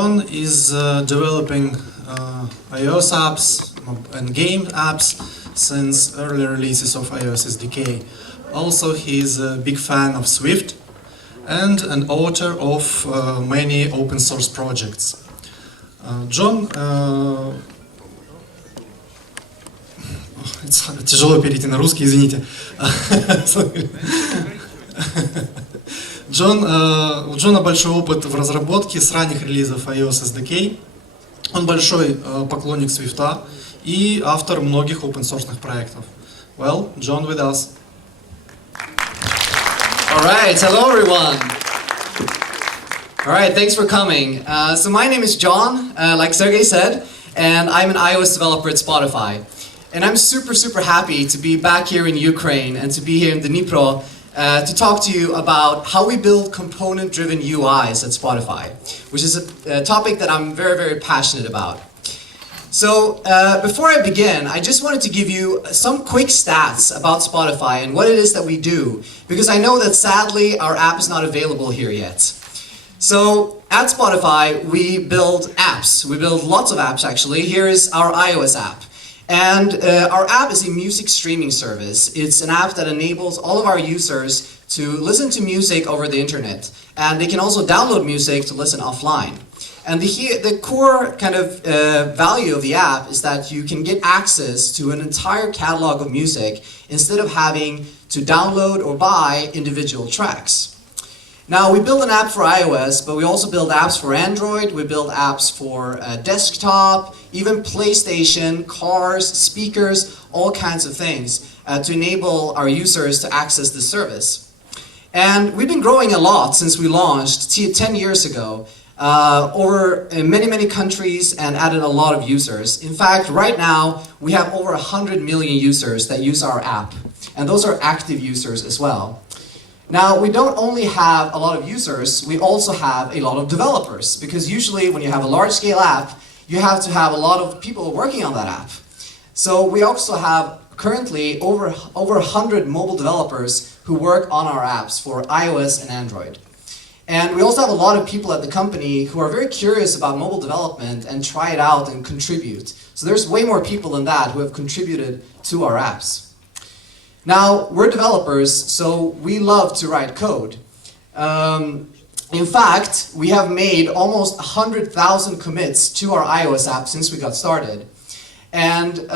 John is developing iOS apps and game apps since early releases of iOS SDK. Also, he's a big fan of Swift and an author of many open source projects. John, тяжело перейти на русский, извините. У Джона большой опыт в разработке с ранних релизов iOS SDK. Он большой поклонник Swift и автор многих open-source проектов. Well, John with us. All right, hello everyone. All right, thanks for coming. So my name is John, like Sergey said, and I'm an iOS developer at Spotify. And I'm super happy to be back here in Ukraine and to be here in Dnipro to talk to you about how we build component-driven UIs at Spotify, which is a topic that I'm very passionate about. So before I begin, I just wanted to give you some quick stats about Spotify and what it is that we do, because I know that sadly our app is not available here yet. So at Spotify, we build apps. We build lots of apps actually. Here is our iOS app. And our app is a music streaming service. It's an app that enables all of our users to listen to music over the internet. And they can also download music to listen offline. And the core kind of value of the app is that you can get access to an entire catalog of music instead of having to download or buy individual tracks. Now, we build an app for iOS, but we also build apps for Android, we build apps for desktop, even PlayStation, cars, speakers, all kinds of things to enable our users to access the service. And we've been growing a lot since we launched 10 years ago, over many countries and added a lot of users. In fact, right now, we have over 100 million users that use our app, and those are active users as well. Now, we don't only have a lot of users, we also have a lot of developers, because usually when you have a large-scale app, you have to have a lot of people working on that app. So we also have currently over 100 mobile developers who work on our apps for iOS and Android. And we also have a lot of people at the company who are very curious about mobile development and try it out and contribute. So there's way more people than that who have contributed to our apps. Now, we're developers, so we love to write code. In fact, we have made almost 100,000 commits to our iOS app since we got started. And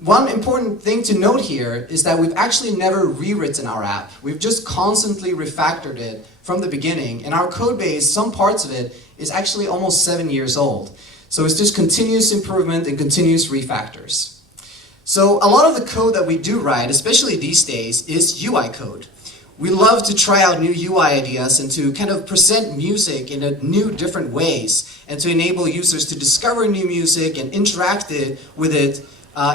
one important thing to note here is that we've actually never rewritten our app. We've just constantly refactored it from the beginning. And our code base, some parts of it, is actually almost 7 years old. So it's just continuous improvement and continuous refactors. So a lot of the code that we do write, especially these days, is UI code. We love to try out new UI ideas and to kind of present music in new, different ways and to enable users to discover new music and interact with it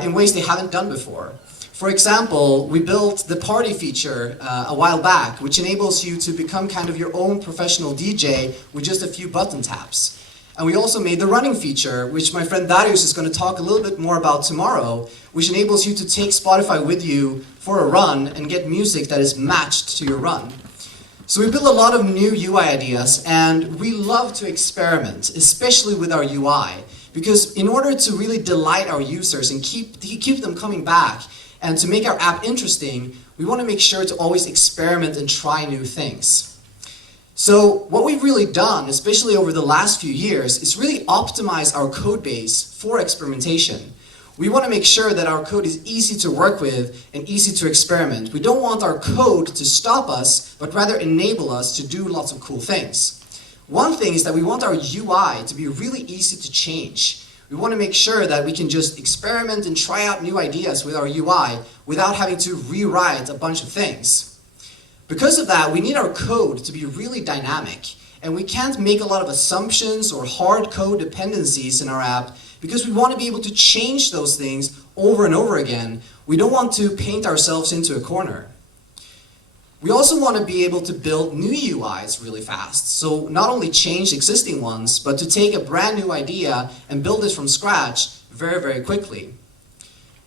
in ways they haven't done before. For example, we built the party feature a while back, which enables you to become kind of your own professional DJ with just a few button taps. And we also made the running feature, which my friend Darius is going to talk a little bit more about tomorrow, which enables you to take Spotify with you for a run and get music that is matched to your run. So we built a lot of new UI ideas, and we love to experiment, especially with our UI, because in order to really delight our users and keep them coming back and to make our app interesting, we want to make sure to always experiment and try new things. So what we've really done, especially over the last few years, is really optimize our code base for experimentation. We want to make sure that our code is easy to work with and easy to experiment. We don't want our code to stop us, but rather enable us to do lots of cool things. One thing is that we want our UI to be really easy to change. We want to make sure that we can just experiment and try out new ideas with our UI without having to rewrite a bunch of things. Because of that, we need our code to be really dynamic, and we can't make a lot of assumptions or hard code dependencies in our app because we want to be able to change those things over and over again. We don't want to paint ourselves into a corner. We also want to be able to build new UIs really fast, so not only change existing ones, but to take a brand new idea and build it from scratch very quickly.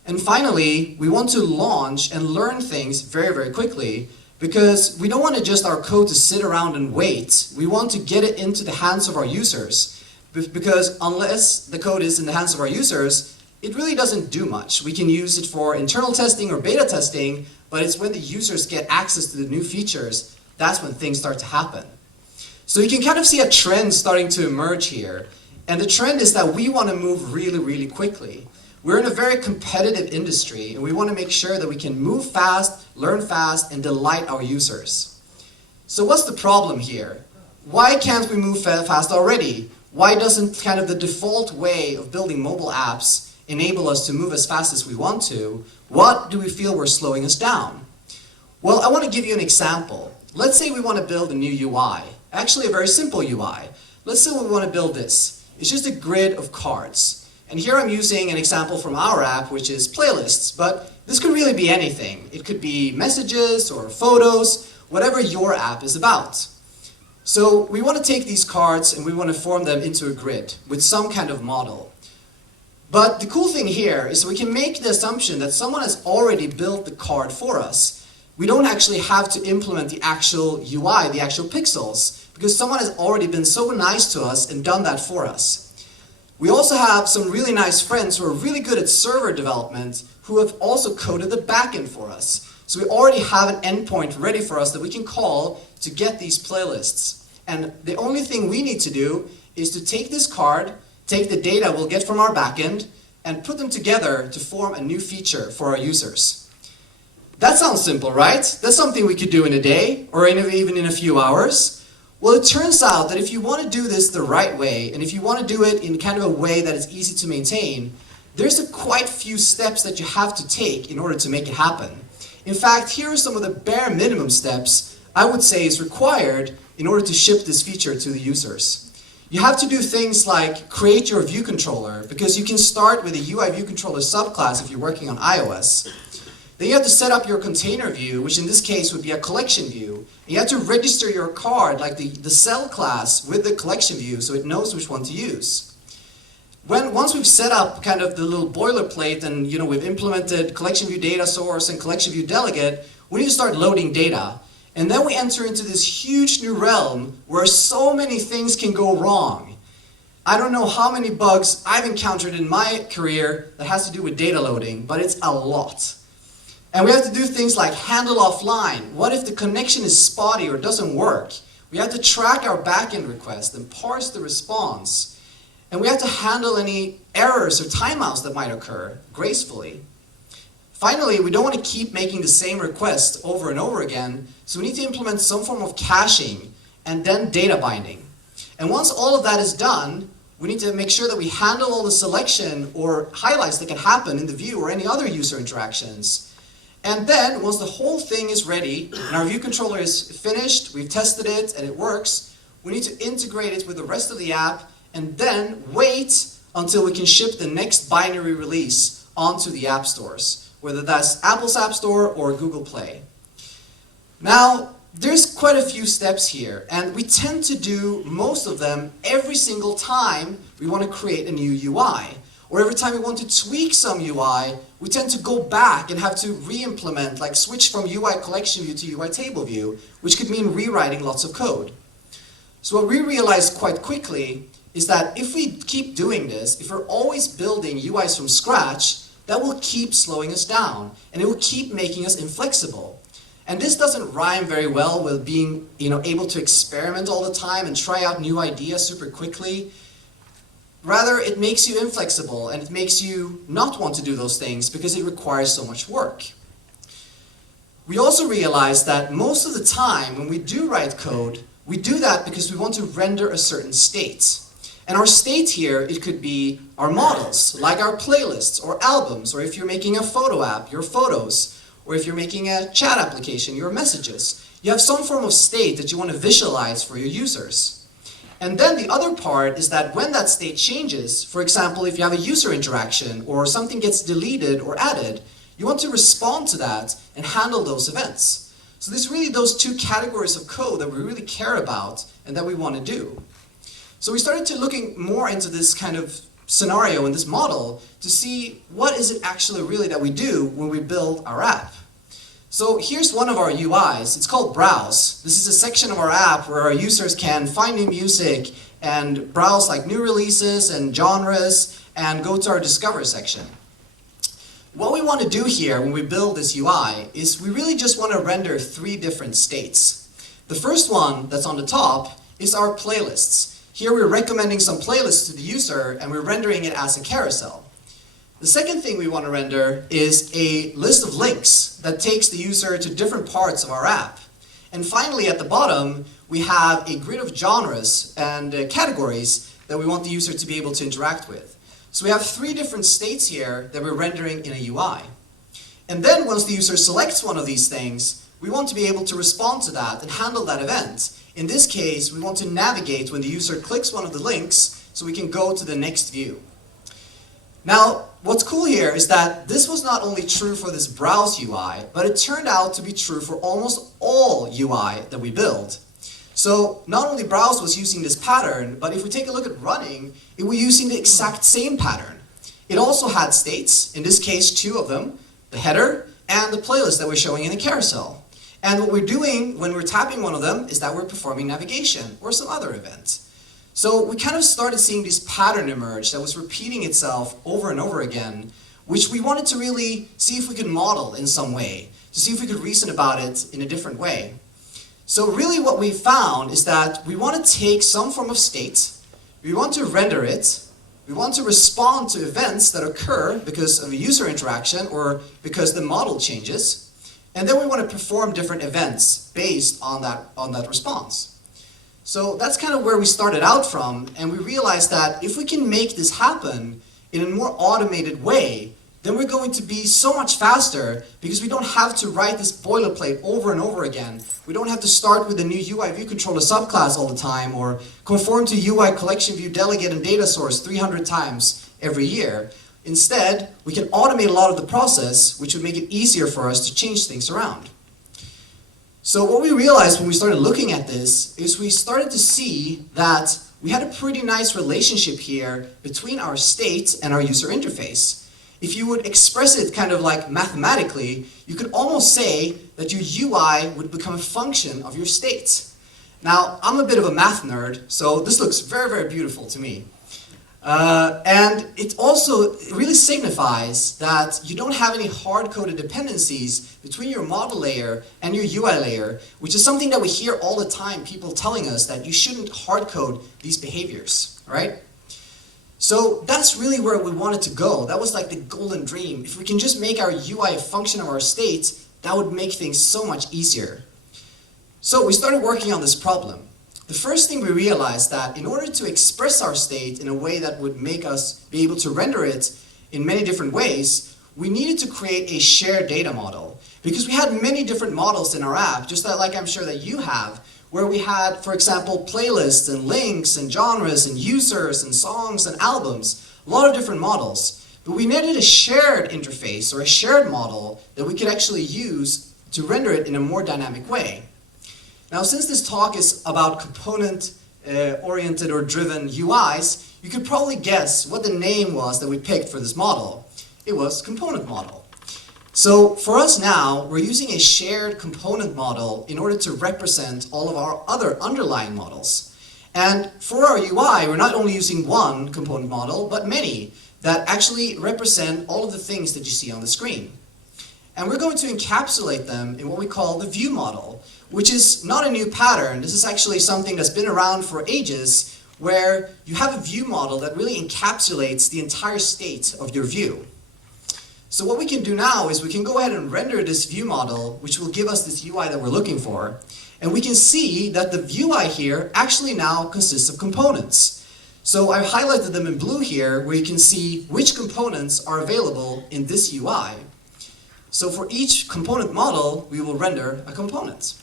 And finally, we want to launch and learn things very quickly, because we don't want just our code to sit around and wait. We want to get it into the hands of our users. because unless the code is in the hands of our users, it really doesn't do much. We can use it for internal testing or beta testing, but it's when the users get access to the new features, that's when things start to happen. So you can kind of see a trend starting to emerge here. And the trend is that we want to move really, really quickly. We're in a very competitive industry, and we want to make sure that we can move fast, learn fast, and delight our users. So what's the problem here? Why can't we move fast already? Why doesn't kind of the default way of building mobile apps enable us to move as fast as we want to? What do we feel we're slowing us down? Well, I want to give you an example. Let's say we want to build a new UI. Actually, a very simple UI. Let's say we want to build this. It's just a grid of cards. And here I'm using an example from our app, which is playlists, but this could really be anything. It could be messages or photos, whatever your app is about. So we want to take these cards and we want to form them into a grid with some kind of model. But the cool thing here is we can make the assumption that someone has already built the card for us. We don't actually have to implement the actual UI, the actual pixels, because someone has already been so nice to us and done that for us. We also have some really nice friends who are really good at server development who have also coded the backend for us. So we already have an endpoint ready for us that we can call to get these playlists. And the only thing we need to do is to take this card, take the data we'll get from our backend, and put them together to form a new feature for our users. That sounds simple, right? That's something we could do in a day or even in a few hours. Well, it turns out that if you want to do this the right way, and if you want to do it in kind of a way that is easy to maintain, there's quite few steps that you have to take in order to make it happen. In fact, here are some of the bare minimum steps I would say is required in order to ship this feature to the users. You have to do things like create your view controller, because you can start with a UI view controller subclass if you're working on iOS. Then you have to set up your container view, which in this case would be a collection view. And you have to register your card, like the cell class, with the collection view so it knows which one to use. Once we've set up kind of the little boilerplate and we've implemented collection view data source and collection view delegate, we need to start loading data. And then we enter into this huge new realm where so many things can go wrong. I don't know how many bugs I've encountered in my career that has to do with data loading, but it's a lot. And we have to do things like handle offline. What if the connection is spotty or doesn't work? We have to track our backend request and parse the response. And we have to handle any errors or timeouts that might occur gracefully. Finally, we don't want to keep making the same request over and over again, so we need to implement some form of caching and then data binding. And once all of that is done, we need to make sure that we handle all the selection or highlights that can happen in the view or any other user interactions. And then, once the whole thing is ready, and our view controller is finished, we've tested it, and it works, we need to integrate it with the rest of the app, and then wait until we can ship the next binary release onto the app stores, whether that's Apple's App Store or Google Play. Now, there's quite a few steps here, and we tend to do most of them every single time we want to create a new UI. Or every time we want to tweak some UI, we tend to go back and have to re-implement, like switch from UI collection view to UI table view, which could mean rewriting lots of code. So what we realized quite quickly is that if we keep doing this, if we're always building UIs from scratch, that will keep slowing us down, and it will keep making us inflexible. And this doesn't rhyme very well with being able to experiment all the time and try out new ideas super quickly. Rather, it makes you inflexible, and it makes you not want to do those things because it requires so much work. We also realize that most of the time when we do write code, we do that because we want to render a certain state. And our state here, it could be our models, like our playlists or albums, or if you're making a photo app, your photos, or if you're making a chat application, your messages. You have some form of state that you want to visualize for your users. And then the other part is that when that state changes, for example, if you have a user interaction or something gets deleted or added, you want to respond to that and handle those events. So there's really those two categories of code that we really care about and that we want to do. So we started to looking more into this kind of scenario and this model to see what is it actually really that we do when we build our app. So here's one of our UIs. It's called Browse. This is a section of our app where our users can find new music and browse like new releases and genres and go to our Discover section. What we want to do here when we build this UI is we really just want to render 3 different states. The first one that's on the top is our playlists. Here we're recommending some playlists to the user and we're rendering it as a carousel. The second thing we want to render is a list of links that takes the user to different parts of our app. And finally at the bottom we have a grid of genres and categories that we want the user to be able to interact with. So we have 3 different states here that we're rendering in a UI. And then once the user selects one of these things, we want to be able to respond to that and handle that event. In this case, we want to navigate when the user clicks one of the links so we can go to the next view. Now, what's cool here is that this was not only true for this browse UI, but it turned out to be true for almost all UI that we build. So not only browse was using this pattern, but if we take a look at running, it was using the exact same pattern. It also had states, in this case 2 of them, the header and the playlist that we're showing in the carousel. And what we're doing when we're tapping one of them is that we're performing navigation or some other event. So we kind of started seeing this pattern emerge that was repeating itself over and over again, which we wanted to really see if we could model in some way, to see if we could reason about it in a different way. So really what we found is that we want to take some form of state, we want to render it, we want to respond to events that occur because of a user interaction or because the model changes, and then we want to perform different events based on that response. So that's kind of where we started out from, and we realized that if we can make this happen in a more automated way, then we're going to be so much faster because we don't have to write this boilerplate over and over again. We don't have to start with a new UI view controller subclass all the time or conform to UI collection view delegate and data source 300 times every year. Instead, we can automate a lot of the process, which would make it easier for us to change things around. So what we realized when we started looking at this is we started to see that we had a pretty nice relationship here between our state and our user interface. If you would express it kind of like mathematically, you could almost say that your UI would become a function of your state. Now, I'm a bit of a math nerd, so this looks very, very beautiful to me. And it also really signifies that you don't have any hard-coded dependencies between your model layer and your UI layer, which is something that we hear all the time, people telling us that you shouldn't hard-code these behaviors, right? So that's really where we wanted to go. That was like the golden dream. If we can just make our UI a function of our state, that would make things so much easier. So we started working on this problem. The first thing we realized that in order to express our state in a way that would make us be able to render it in many different ways, we needed to create a shared data model. Because we had many different models in our app, just like I'm sure that you have, where we had, for example, playlists and links and genres and users and songs and albums, a lot of different models. But we needed a shared interface or a shared model that we could actually use to render it in a more dynamic way. Now, since this talk is about component-oriented or driven UIs, you could probably guess what the name was that we picked for this model. It was component model. So for us now, we're using a shared component model in order to represent all of our other underlying models. And for our UI, we're not only using one component model, but many that actually represent all of the things that you see on the screen. And we're going to encapsulate them in what we call the view model, which is not a new pattern. This is actually something that's been around for ages, where you have a view model that really encapsulates the entire state of your view. So what we can do now is we can go ahead and render this view model, which will give us this UI that we're looking for. And we can see that the UI here actually now consists of components. So I've highlighted them in blue here, where you can see which components are available in this UI. So for each component model, we will render a component.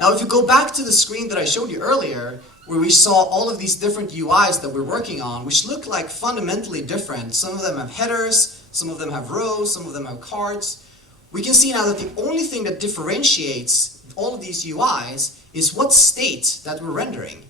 Now if you go back to the screen that I showed you earlier, where we saw all of these different UIs that we're working on, which look like fundamentally different. Some of them have headers, some of them have rows, some of them have cards. We can see now that the only thing that differentiates all of these UIs is what state that we're rendering.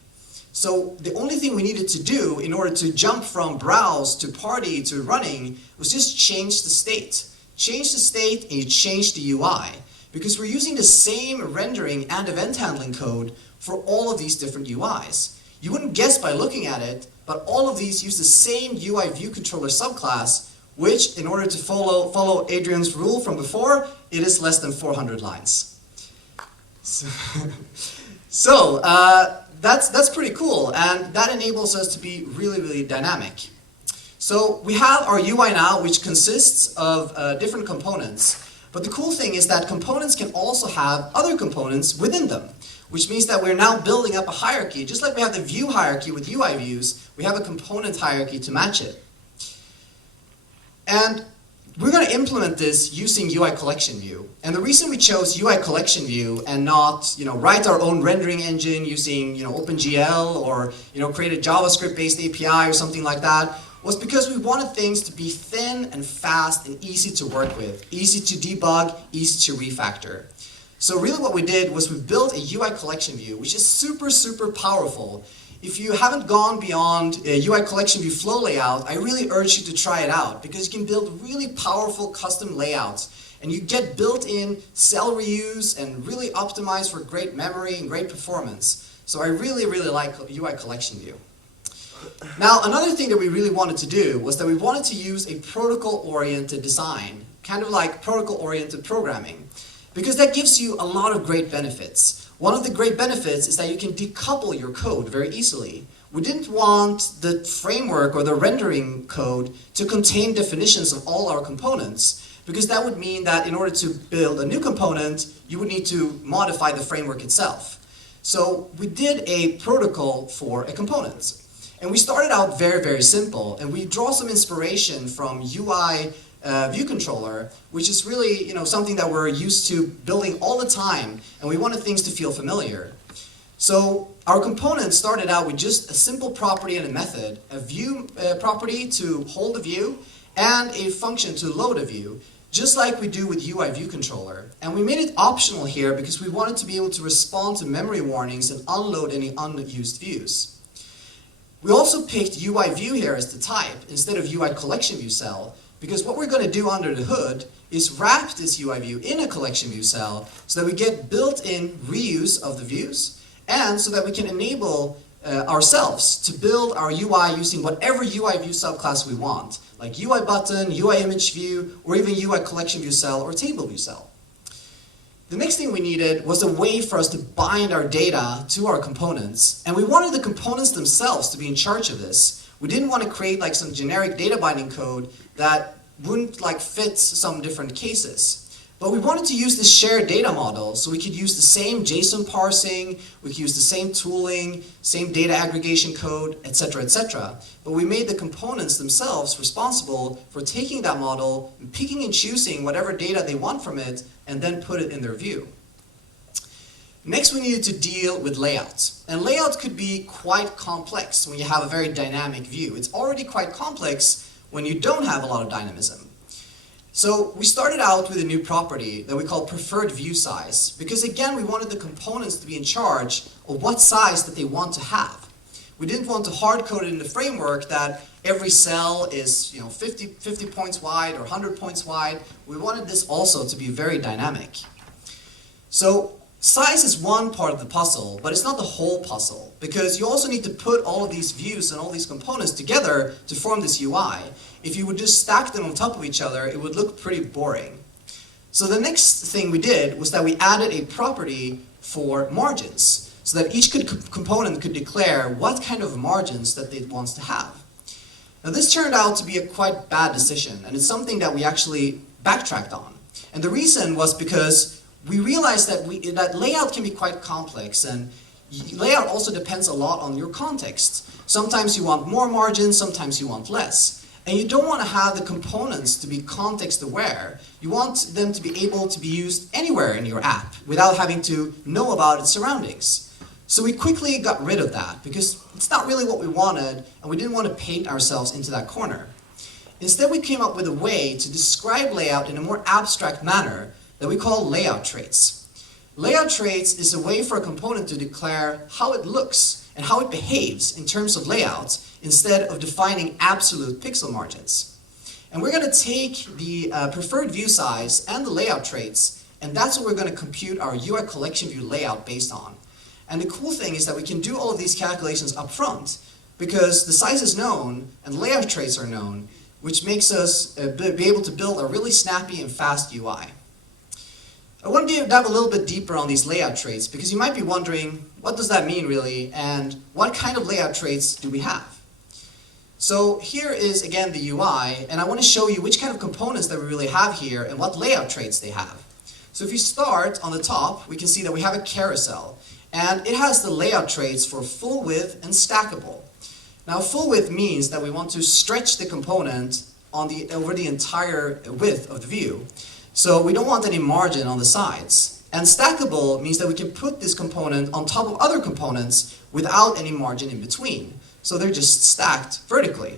So the only thing we needed to do in order to jump from browse to party to running was just change the state. Change the state and you change the UI. Because we're using the same rendering and event handling code for all of these different UIs. You wouldn't guess by looking at it, but all of these use the same UI view controller subclass, which, in order to follow Adrian's rule from before, it is less than 400 lines. So that's pretty cool, and that enables us to be really, really dynamic. So we have our UI now, which consists of different components. But the cool thing is that components can also have other components within them, which means that we're now building up a hierarchy. Just like we have the view hierarchy with UI views, we have a component hierarchy to match it. And we're going to implement this using UI collection view. And the reason we chose UI collection view and not, write our own rendering engine using, OpenGL or, create a JavaScript-based API or something like that was because we wanted things to be thin and fast and easy to work with, easy to debug, easy to refactor. So really what we did was we built a UI collection view, which is super, super powerful. If you haven't gone beyond a UI collection view flow layout, I really urge you to try it out because you can build really powerful custom layouts and you get built-in cell reuse and really optimized for great memory and great performance. So I really, really like UI collection view. Now, another thing that we really wanted to do was that we wanted to use a protocol-oriented design, kind of like protocol-oriented programming, because that gives you a lot of great benefits. One of the great benefits is that you can decouple your code very easily. We didn't want the framework or the rendering code to contain definitions of all our components, because that would mean that in order to build a new component, you would need to modify the framework itself. So we did a protocol for a component. And we started out very, very simple, and we draw some inspiration from UI view controller, which is really something that we're used to building all the time, and we wanted things to feel familiar. So our component started out with just a simple property and a method, a view property to hold a view, and a function to load a view, just like we do with UI view controller. And we made it optional here because we wanted to be able to respond to memory warnings and unload any unused views. We also picked UI view here as the type instead of UI collection view cell, because what we're going to do under the hood is wrap this UI view in a collection view cell so that we get built-in reuse of the views and so that we can enable ourselves to build our UI using whatever UI view subclass we want, like UI button, UI image view, or even UI collection view cell or table view cell. The next thing we needed was a way for us to bind our data to our components, and we wanted the components themselves to be in charge of this. We didn't want to create like some generic data binding code that wouldn't fit some different cases. But we wanted to use this shared data model so we could use the same JSON parsing, we could use the same tooling, same data aggregation code, etc., etc. But we made the components themselves responsible for taking that model, and picking and choosing whatever data they want from it, and then put it in their view. Next, we needed to deal with layout. And layout could be quite complex when you have a very dynamic view. It's already quite complex when you don't have a lot of dynamism. So we started out with a new property that we call preferred view size, because again, we wanted the components to be in charge of what size that they want to have. We didn't want to hard code it in the framework that every cell is 50 points wide or 100 points wide. We wanted this also to be very dynamic. So size is one part of the puzzle, but it's not the whole puzzle, because you also need to put all of these views and all these components together to form this UI. If you would just stack them on top of each other, it would look pretty boring. So the next thing we did was that we added a property for margins, so that each component could declare what kind of margins that it wants to have. Now this turned out to be a quite bad decision, and it's something that we actually backtracked on. And the reason was because we realized that layout can be quite complex, and layout also depends a lot on your context. Sometimes you want more margins, sometimes you want less. And you don't want to have the components to be context aware. You want them to be able to be used anywhere in your app without having to know about its surroundings. So we quickly got rid of that because it's not really what we wanted, and we didn't want to paint ourselves into that corner. Instead, we came up with a way to describe layout in a more abstract manner that we call layout traits. Layout traits is a way for a component to declare how it looks and how it behaves in terms of layout instead of defining absolute pixel margins. And we're going to take the preferred view size and the layout traits, and that's what we're going to compute our UI collection view layout based on. And the cool thing is that we can do all of these calculations up front because the size is known and layout traits are known, which makes us be able to build a really snappy and fast UI. I want to dive a little bit deeper on these layout traits because you might be wondering, what does that mean really, and what kind of layout traits do we have? So here is again the UI, and I want to show you which kind of components that we really have here and what layout traits they have. So if you start on the top, we can see that we have a carousel, and it has the layout traits for full width and stackable. Now full width means that we want to stretch the component over the entire width of the view. So we don't want any margin on the sides. And stackable means that we can put this component on top of other components without any margin in between. So they're just stacked vertically.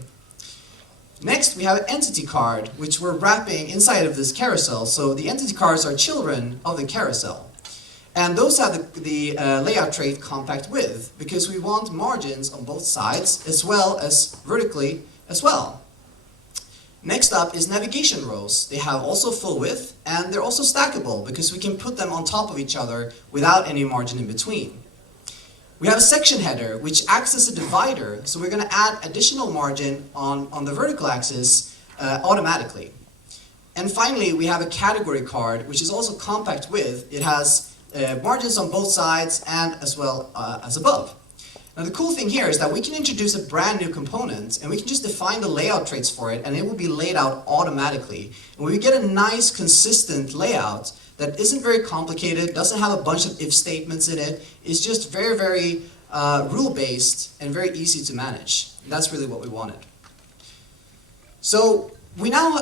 Next, we have an entity card, which we're wrapping inside of this carousel. So the entity cards are children of the carousel. And those have the layout trait compact width, because we want margins on both sides as well as vertically as well. Next up is navigation rows. They have also full width, and they're also stackable because we can put them on top of each other without any margin in between. We have a section header, which acts as a divider, so we're going to add additional margin on the vertical axis automatically. And finally, we have a category card, which is also compact width. It has margins on both sides and as well as above. Now the cool thing here is that we can introduce a brand new component and we can just define the layout traits for it and it will be laid out automatically. And we get a nice consistent layout that isn't very complicated, doesn't have a bunch of if statements in it, is just very rule-based and very easy to manage. And that's really what we wanted. So we're now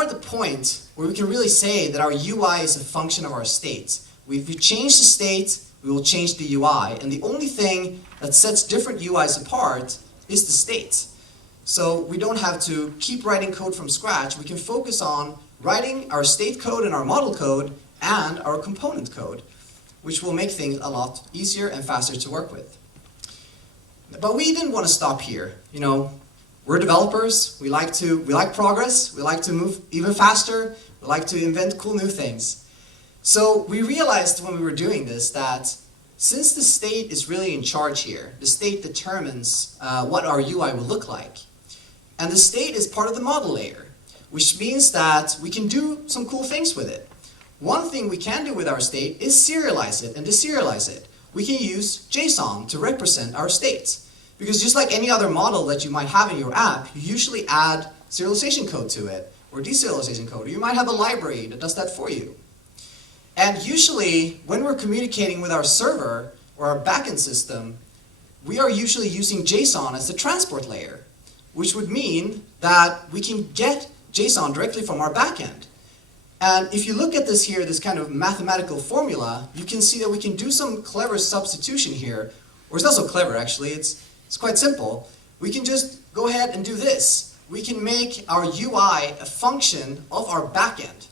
at the point where we can really say that our UI is a function of our state. If we change the state, we will change the UI, and the only thing that sets different UIs apart is the state. So we don't have to keep writing code from scratch. We can focus on writing our state code and our model code and our component code, which will make things a lot easier and faster to work with. But we didn't want to stop here. You know, we're developers. We like progress. We like to move even faster. We like to invent cool new things. So we realized when we were doing this that since the state is really in charge here, the state determines what our UI will look like. And the state is part of the model layer, which means that we can do some cool things with it. One thing we can do with our state is serialize it and deserialize it. We can use JSON to represent our state. Because just like any other model that you might have in your app, you usually add serialization code to it, or deserialization code, or you might have a library that does that for you. And usually, when we're communicating with our server or our backend system, we are usually using JSON as the transport layer, which would mean that we can get JSON directly from our backend. And if you look at this here, this kind of mathematical formula, you can see that we can do some clever substitution here. Or it's not so clever, actually. It's quite simple. We can just go ahead and do this. We can make our UI a function of our backend.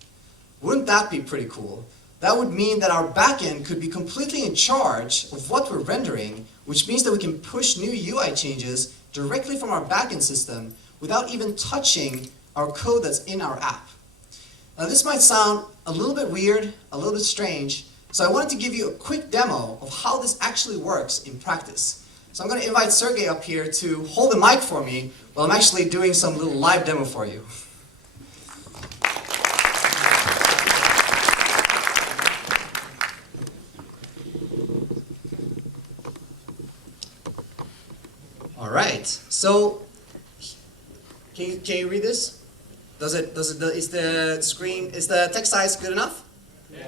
Wouldn't that be pretty cool? That would mean that our backend could be completely in charge of what we're rendering, which means that we can push new UI changes directly from our backend system without even touching our code that's in our app. Now this might sound a little bit weird, a little bit strange, so I wanted to give you a quick demo of how this actually works in practice. So I'm going to invite Sergey up here to hold the mic for me while I'm actually doing some little live demo for you. All right, so can you read this? Is the text size good enough? Yeah.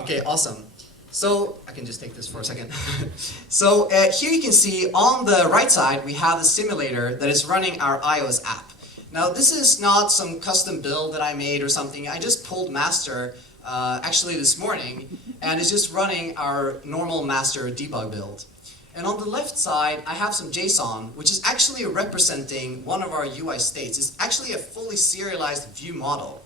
Okay, awesome. So I can just take this for a second. So here you can see on the right side we have a simulator that is running our iOS app. Now this is not some custom build that I made or something. I just pulled master actually this morning, and it's just running our normal master debug build. And on the left side, I have some JSON, which is actually representing one of our UI states. It's actually a fully serialized view model.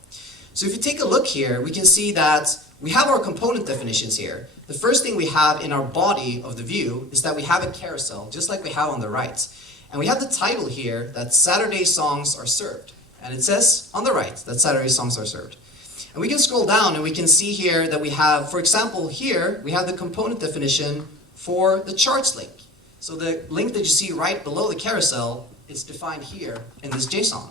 So if you take a look here, we can see that we have our component definitions here. The first thing we have in our body of the view is that we have a carousel, just like we have on the right. And we have the title here that Saturday songs are served. And it says on the right that Saturday songs are served. And we can scroll down and we can see here that we have, for example, here we have the component definition for the charts link. So the link that you see right below the carousel is defined here in this JSON.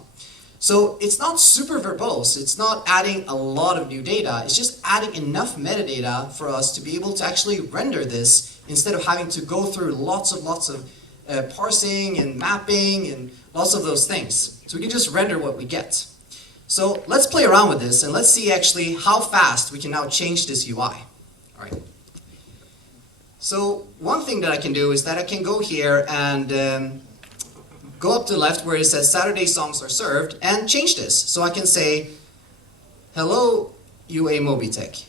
So it's not super verbose, it's not adding a lot of new data, it's just adding enough metadata for us to be able to actually render this instead of having to go through lots of parsing and mapping and lots of those things. So we can just render what we get. So let's play around with this and let's see actually how fast we can now change this UI. All right. So one thing that I can do is that I can go here and go up to the left where it says Saturday songs are served and change this. So I can say, hello UA Mobitech,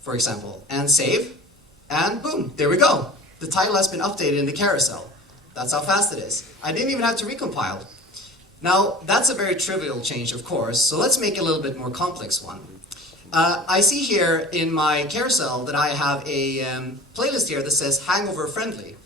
for example, and save, and boom, there we go. The title has been updated in the carousel. That's how fast it is. I didn't even have to recompile. Now, that's a very trivial change, of course, so let's make a little bit more complex one. I see here in my carousel that I have a playlist here that says hangover friendly.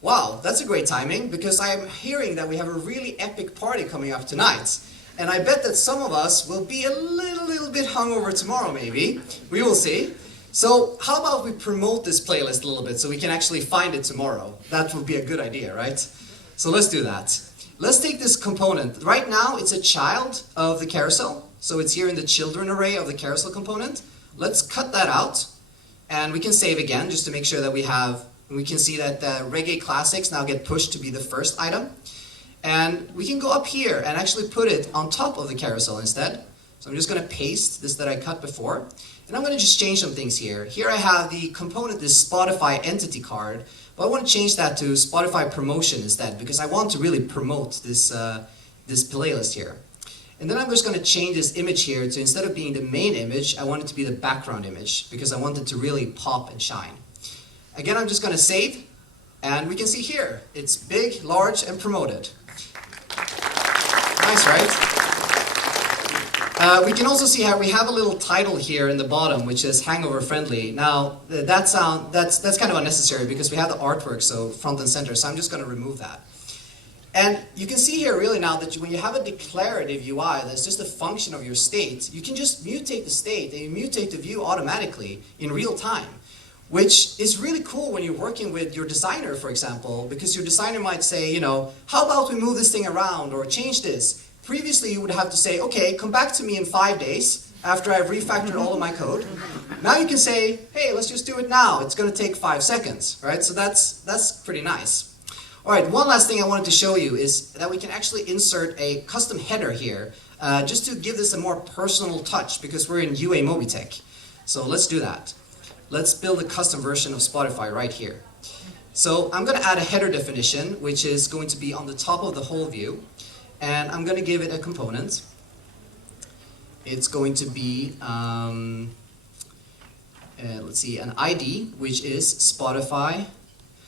Wow, that's a great timing because I am hearing that we have a really epic party coming up tonight. And I bet that some of us will be a little bit hungover tomorrow maybe. We will see. So how about we promote this playlist a little bit so we can actually find it tomorrow? That would be a good idea, right? So let's do that. Let's take this component. Right now it's a child of the carousel. So it's here in the children array of the carousel component. Let's cut that out and we can save again just to make sure that we can see that reggae classics now get pushed to be the first item. And we can go up here and actually put it on top of the carousel instead. So I'm just going to paste this that I cut before. And I'm going to just change some things here. Here I have the component, this Spotify entity card, but I want to change that to Spotify promotion instead because I want to really promote this, this playlist here. And then I'm just going to change this image here to, instead of being the main image, I want it to be the background image because I want it to really pop and shine. Again, I'm just going to save, and we can see here, it's big, large, and promoted. Nice, right? We can also see how we have a little title here in the bottom, which is hangover friendly. Now, that's kind of unnecessary because we have the artwork, so front and center, so I'm just going to remove that. And you can see here really now that when you have a declarative UI that's just a function of your state, you can just mutate the state and you mutate the view automatically in real time, which is really cool when you're working with your designer, for example, because your designer might say, you know, how about we move this thing around or change this? Previously, you would have to say, okay, come back to me in 5 days after I've refactored all of my code. Now you can say, hey, let's just do it now. It's going to take 5 seconds, right? So that's pretty nice. All right, one last thing I wanted to show you is that we can actually insert a custom header here just to give this a more personal touch because we're in UA Mobitech. So let's do that. Let's build a custom version of Spotify right here. So I'm going to add a header definition, which is going to be on the top of the whole view. And I'm going to give it a component. It's going to be, let's see, an ID, which is Spotify.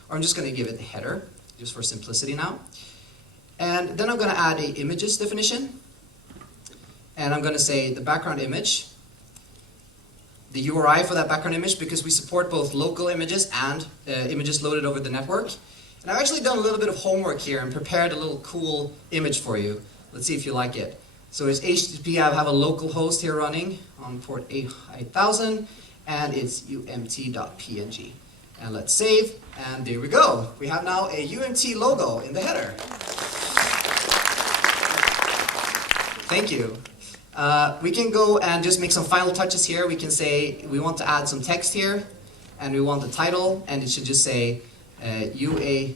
Or I'm just going to give it a header, just for simplicity now. And then I'm going to add a images definition. And I'm going to say the background image, the URI for that background image, because we support both local images and images loaded over the network. And I've actually done a little bit of homework here and prepared a little cool image for you. Let's see if you like it. So it's HTTP, I have a local host here running on port 8000, and it's UMT.png. And let's save, and there we go. We have now a UMT logo in the header. Thank you. We can go and just make some final touches here. We can say we want to add some text here, and we want the title, and it should just say UA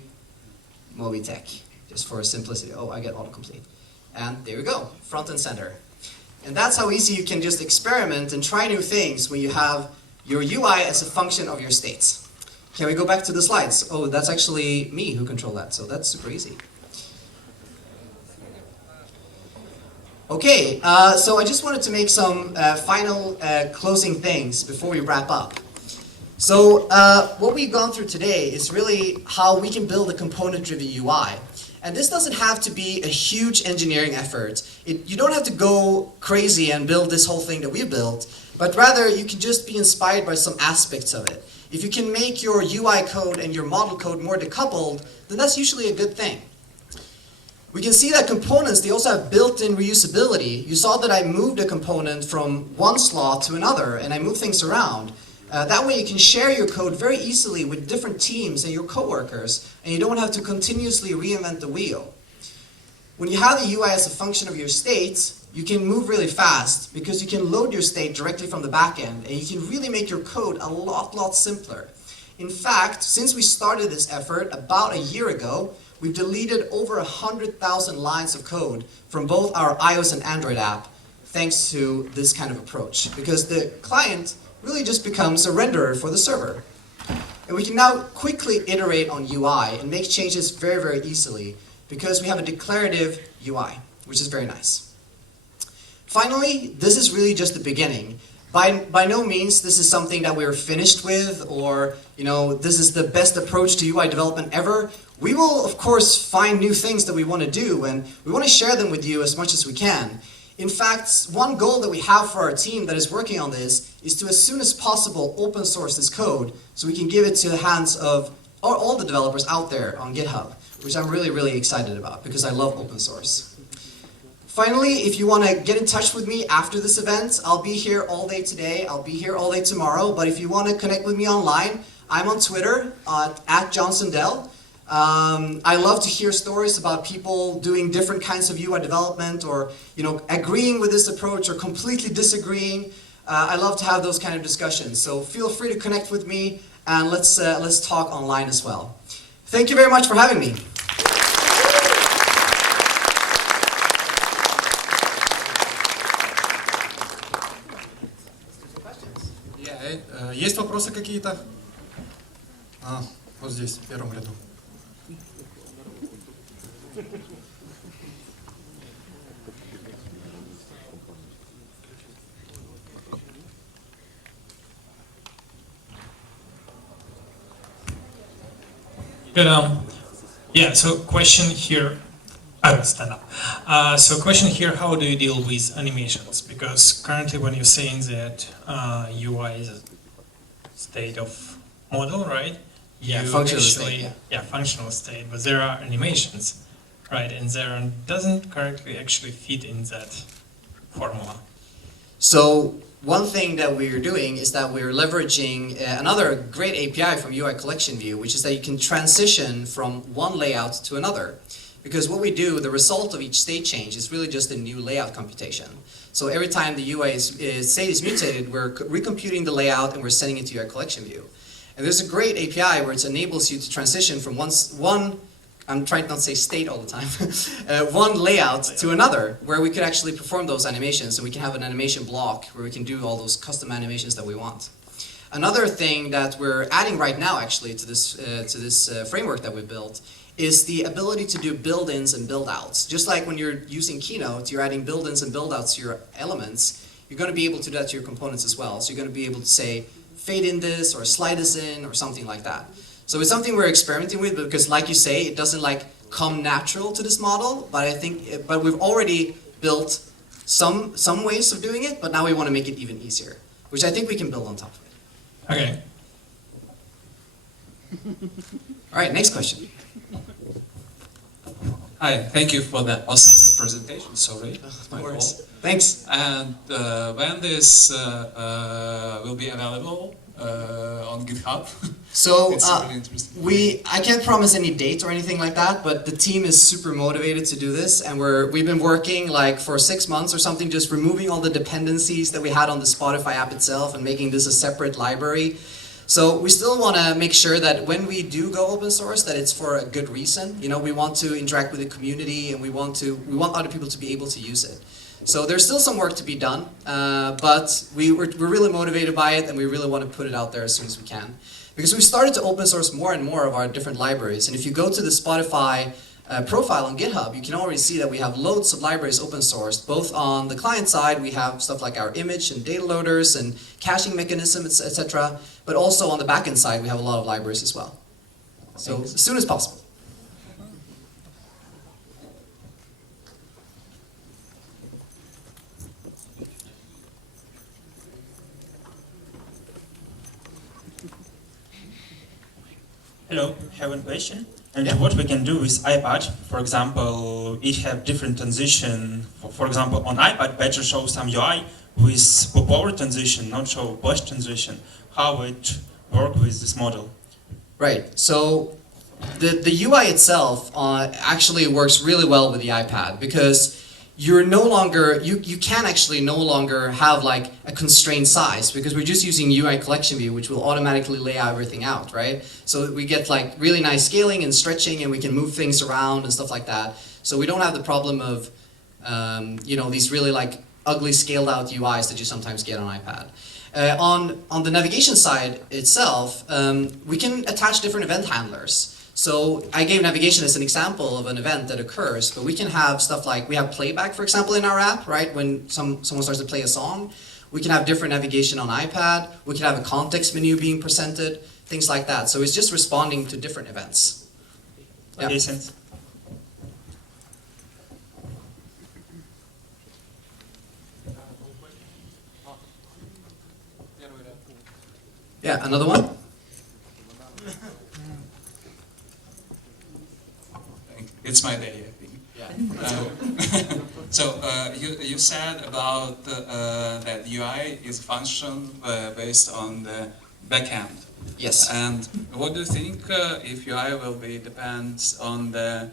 Mobitech, just for simplicity. Oh, I get autocomplete. And there we go, front and center. And that's how easy you can just experiment and try new things when you have your UI as a function of your states. Can we go back to the slides? Oh, that's actually me who control that, so that's super easy. Okay, so I just wanted to make some final closing things before we wrap up. So what we've gone through today is really how we can build a component-driven UI. And this doesn't have to be a huge engineering effort. You don't have to go crazy and build this whole thing that we built, but rather you can just be inspired by some aspects of it. If you can make your UI code and your model code more decoupled, then that's usually a good thing. We can see that components, they also have built-in reusability. You saw that I moved a component from one slot to another, and I moved things around. That way you can share your code very easily with different teams and your coworkers, and you don't have to continuously reinvent the wheel. When you have the UI as a function of your state, you can move really fast because you can load your state directly from the backend, and you can really make your code a lot simpler. In fact, since we started this effort about a year ago, we've deleted over 100,000 lines of code from both our iOS and Android app, thanks to this kind of approach, because the client really just becomes a renderer for the server. And we can now quickly iterate on UI and make changes very easily because we have a declarative UI, which is very nice. Finally, this is really just the beginning. By no means this is something that we're finished with, or this is the best approach to UI development ever. We will, of course, find new things that we want to do, and we want to share them with you as much as we can. In fact, one goal that we have for our team that is working on this is to, as soon as possible, open source this code so we can give it to the hands of all the developers out there on GitHub, which I'm really excited about because I love open source. Finally, if you want to get in touch with me after this event, I'll be here all day today, I'll be here all day tomorrow, but if you want to connect with me online, I'm on Twitter, at John Sundell. I love to hear stories about people doing different kinds of UI development, or agreeing with this approach or completely disagreeing. I love to have those kind of discussions, so feel free to connect with me, and let's talk online as well. Thank you very much for having me. Есть вопросы какие-то? Вот здесь, в первом ряду. Yeah, so question here, I will stand up. So question here, how do you deal with animations? Because currently when you're saying that UI is a state of model, right? Yeah, functional state. Yeah, functional state, but there are animations, right? And there doesn't correctly actually fit in that formula. So one thing that we're doing is that we're leveraging another great API from UI Collection View, which is that you can transition from one layout to another. Because what we do, the result of each state change is really just a new layout computation. So every time the UI state is mutated, we're recomputing the layout and we're sending it to UI Collection View. And there's a great API where it enables you to transition from one I'm trying not to say state all the time, one layout to another, where we could actually perform those animations, and we can have an animation block where we can do all those custom animations that we want. Another thing that we're adding right now, actually, to this framework that we built is the ability to do build-ins and build-outs. Just like when you're using Keynote, you're adding build-ins and build-outs to your elements, you're going to be able to do that to your components as well. So you're going to be able to say, fade in this, or slide this in, or something like that. So it's something we're experimenting with, because like you say, it doesn't come natural to this model, but we've already built some ways of doing it, but now we want to make it even easier, which I think we can build on top of it. Okay. All right, next question. Hi, thank you for that awesome presentation. Sorry. Of course. Thanks. And when this will be available on GitHub? So It's really interesting. I can't promise any date or anything like that, but the team is super motivated to do this, and we've been working for 6 months or something, just removing all the dependencies that we had on the Spotify app itself and making this a separate library. So we still want to make sure that when we do go open source, that it's for a good reason. We want to interact with the community, and we want other people to be able to use it. So there's still some work to be done, but we're really motivated by it, and we really want to put it out there as soon as we can. Because we've started to open source more and more of our different libraries, and if you go to the Spotify profile on GitHub, you can already see that we have loads of libraries open sourced. Both on the client side, we have stuff like our image and data loaders and caching mechanisms, etc. But also on the backend side, we have a lot of libraries as well. So as soon as possible. Hello, have a question. And what we can do with iPad, for example, it have different transition. For example, on iPad, Badger shows some UI with power transition, not show push transition, how it work with this model. Right. So the UI itself actually works really well with the iPad because you're no longer, you can actually no longer have like a constrained size because we're just using UI collection view, which will automatically lay everything out, right? So we get like really nice scaling and stretching, and we can move things around and stuff like that. So we don't have the problem of, you know, these really like ugly scaled out UIs that you sometimes get on iPad. On the navigation side itself, we can attach different event handlers. So I gave navigation as an example of an event that occurs, but we can have stuff like, we have playback, for example, in our app, right? When someone starts to play a song, we can have different navigation on iPad, we can have a context menu being presented, things like that. So it's just responding to different events. Okay, Yeah. thanks. Yeah, another one? It's my day, I think. You said about that UI is function based on the backend. Yes. And what do you think if UI will be depends on the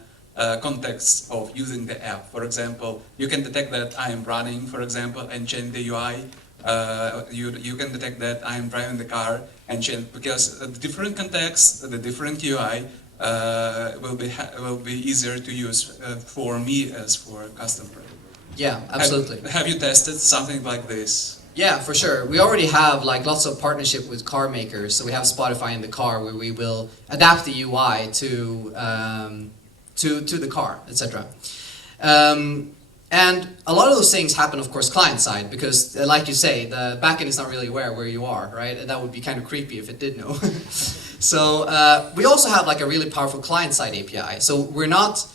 context of using the app? For example, you can detect that I am running, for example, and change the UI. You can detect that I am driving the car and change, because the different context, the different UI will be easier to use for me as for a customer. Yeah, absolutely. Have you tested something like this? Yeah, for sure. We already have like lots of partnership with car makers. So we have Spotify in the car where we will adapt the UI to the car, etc. And a lot of those things happen, of course, client side, because like you say, the backend is not really aware where you are, right? And that would be kind of creepy if it did know. So we also have like a really powerful client side API. So we're not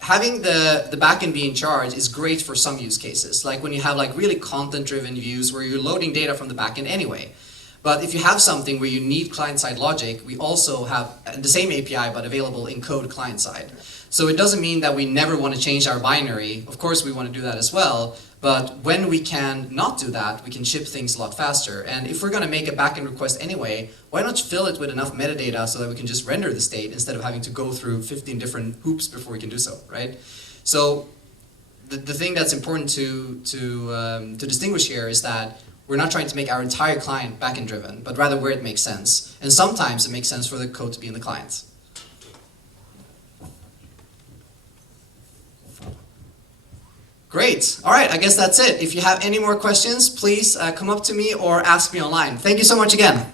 having the backend be in charge is great for some use cases, like when you have like really content-driven views where you're loading data from the backend anyway. But if you have something where you need client-side logic, we also have the same API but available in code client-side. So it doesn't mean that we never want to change our binary. Of course we want to do that as well, but when we can not do that, we can ship things a lot faster. And if we're going to make a backend request anyway, why not fill it with enough metadata so that we can just render the state instead of having to go through 15 different hoops before we can do so, right? So the thing that's important to distinguish here is that we're not trying to make our entire client backend driven, but rather where it makes sense. And sometimes it makes sense for the code to be in the client. Great. All right, I guess that's it. If you have any more questions, please come up to me or ask me online. Thank you so much again.